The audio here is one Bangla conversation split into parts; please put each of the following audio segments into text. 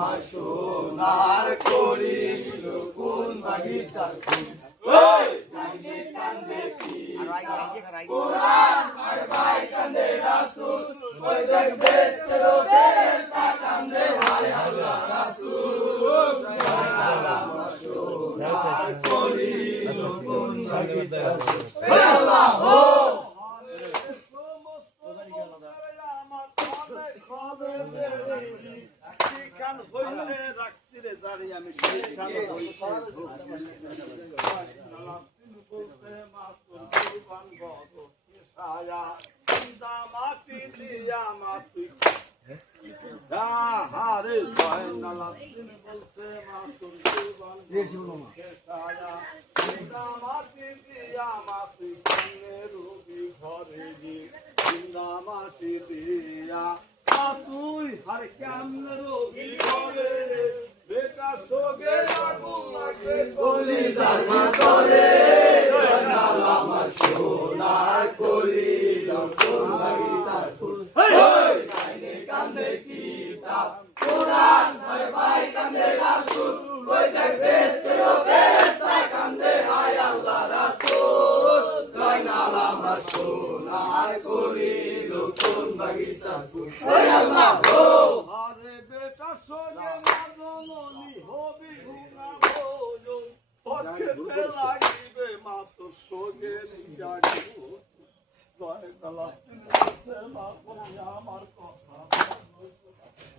আমার সোনার কলি কোন বাগিচার ফুল কান্দে কান্দে কোরআন আর ভাই কান্দে রাসূল ওই দেখ বেস্তেরো বেস্তা কান্দে হায় আল্লাহ রাসূল আমার সোনার কলি কোন বাগিচার ফুল হে আল্লাহ হো আমি মাটি দিয়া মাটি হারে বলছে মাটি দিয়া মাটি রুগী ঘরে জিন্দা মাটি দিয়া তুই হার কেমন রোগী ঘরে বেটা সোগে আগুন লাগে কলি জানি করে আমার সোনার কলি কোন বাগিচার ফুল কান্দে কান্দে কিতাব কোরআন আর ভাই কান্দে রাসূল ওই দেখ বেস্তেরো বেস্তা কান্দে হায় আল্লাহ রাসূল জয়নাল আমার সোনার কলি কোন বাগিচার ফুল হে আল্লাহ গো আরে বেটা সোগে মাজননি হবি গুনা বলো পকেতে লাগিবে মা তোর সোগে জাগো জয়নাল সে মা কোনি আমার কথা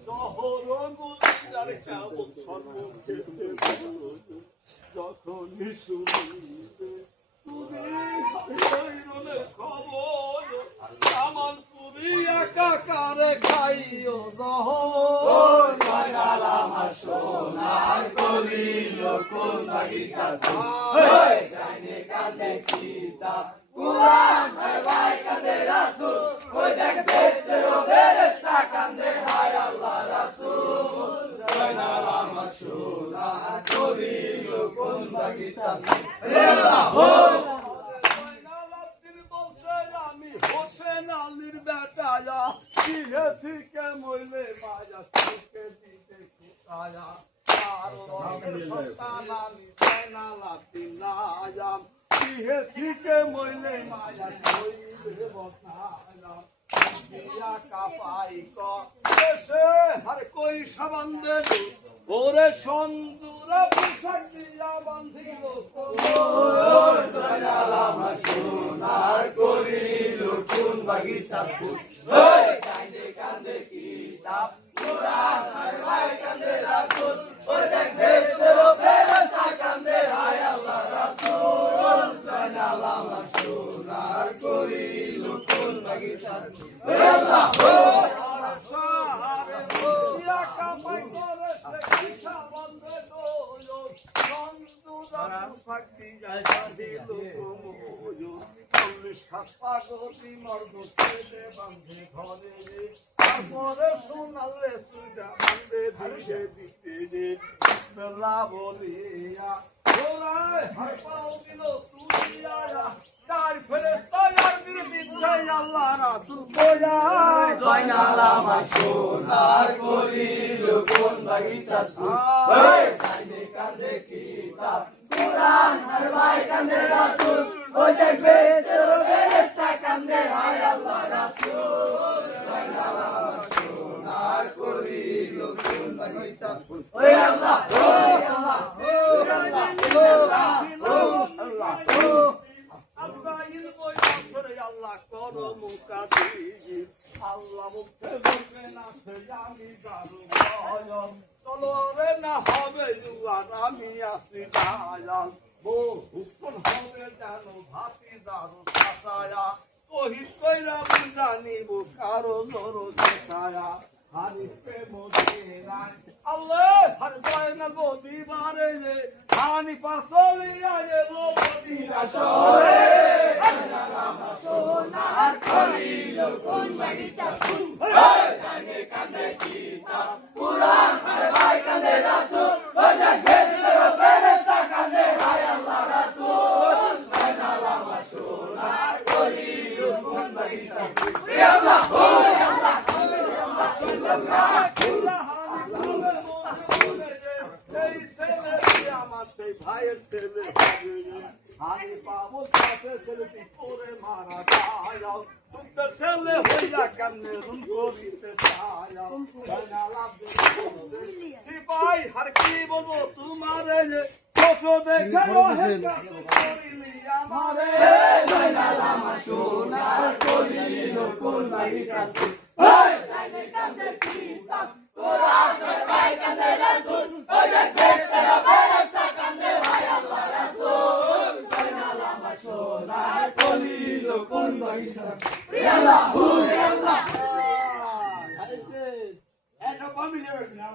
জহর গুলিদার কেমন সর্বকে যখনই শুনিবে তুমি হইরলে খবর আমার পুরি একাকারে খাইও জহর জয়নাল আমার সোনার কলি কোন বাগিচার ফুল কান্দে কান্দে কিতাব কুরআন আর ভাই কান্দে রাসূল ওই দেখ বেস্তেরো বেরেস্তা কান্দে হায় আল্লাহ রাসূল জয়নাল আমার সোনার কলি কোন বাগিচার ফুল হে আল্লাহ হো আমি হোসেন আলীর বেটায়া সিহে থেকে মইলে মায়া সুখে দিতে খুশায়া আর রঙের সন্তান আমি জয়নাল আব্দুল্লাহ সিহে থেকে মইলে মায়া সইলে বসায়াম দিয়া কাপাই কেসে হর কই সাবন্দে ওরে সন্দুরা পোশাক দিয়া বাঁধিল জয়নাল আমার সোনার কলি কোন বাগিচার ফুল কান্দে কান্দে কিতাব কোরআন আর ভাই কান্দে রাসূল ওই দেখ বেস্তেরো বেরেস্তা কান্দে হায় আল্লাহ রাসূল জয়নাল আমার সোনার কলি কোন বাগিচার ফুল হে আল্লাহ হো সারে দিয়া কামাই করে সে সাবন্দে দোলো সন্দুরা পোশাক দিয়া বাঁধিল সাপাগতি মর্দ ছেলে বান্ধে ঘরে তারপরে শোনালে তুইটা বান্ধে ধীরে দিতে যে বিসমিল্লাহ বলিয়া ওরাই হার পাও দিল তুই আয়া চার ফেরেশতা আর দিল দিচ্ছে আল্লাহ রাসূল বোঝায় জয়নাল আমার সোনার কলি কোন বাগিচার ফুল কান্দে কান্দে কিতাব কুরআন আর ভাই কান্দে রাসূল ওই দেখ বেস্তেরো বেরেস্তা কান্দে হায় আল্লাহ রাসূল জয়নাল আমার সোনার কলি কোন বাগিচার ফুল ওই আল্লাহ আল্লাহ আল্লাহ আল্লাহ ইলম আসরে আল্লাহ করো মুকাদ্দির আল্লাহ মুখে বলবে না আমি দারু ভয়ম চলো রে না হবে জুয়ার আমি আসি দায়াল বহুক্ষণ হবে জানো ভাতি দারু সাসায়া কহিত কইরা জানিব কারো জোরো দেখায়া হারিফে মদিনায় আল্লাহ হর জয়নাল দিবারে যে হানি পাসলিয়া এলো মদিনা শহরে জয়নাল আমার সোনার কলি কোন বাগিচার ফুল কান্দে কান্দে কিতাব কুরআন আর ভাই কান্দে রাসূল ওই দেখ বেস্তেরো বেরেস্তা কান্দে হায় আল্লাহ রাসূল জয়নাল আমার সোনার কলি কোন বাগিচার ফুল হে আল্লাহ হে আল্লাহ আল্লাহ মায়ের ছেলে হবে আমি পাবো কাছে ছেলেটি করে মারা যায় তোর ছেলে হইয়া কেমনে রুম করিতে চায় সিপাই আর কি বলবো তোমারে ছোট দেখে করিলি আমারে সোনার করিল কোন বাড়ি কাছে সোনার কলিল কোন বাড়ি